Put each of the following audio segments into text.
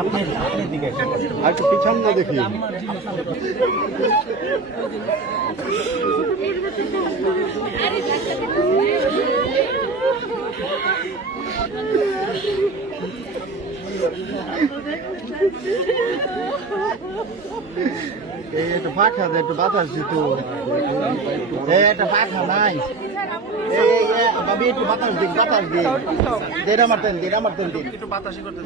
আপনি দিকে আর একটু পিছন না দেখি। একটু পাখা দে, একটু বাতাস দিত, একটা পাখা নাই। ভাবি একটু বাতাস দিন, বাতাস দিন, দেড়া মারতেন দিন, একটু বাতাসই করতে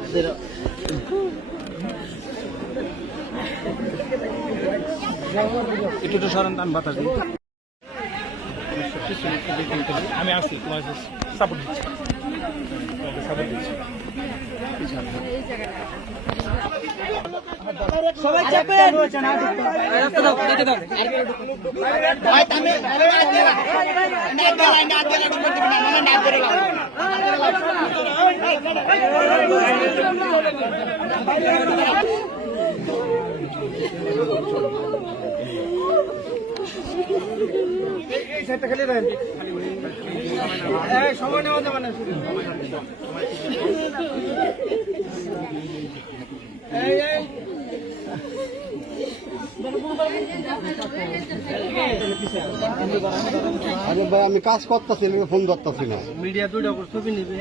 একটু সরেন, আমি বাতাস দিই। আমি আসছি, তোমার সাপোর্ট দিচ্ছি, সবাই চাপেন। খেলে দেন, সময় নেওয়া যাবে না। আমি কাজ করতেছি, ফোন ধরতেছি না। মিডিয়া দুইটা ছবি নিবে।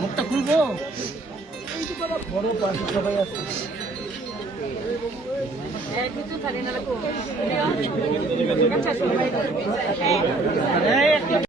মুখটা খুলবো, বড় পাশে সবাই আছে।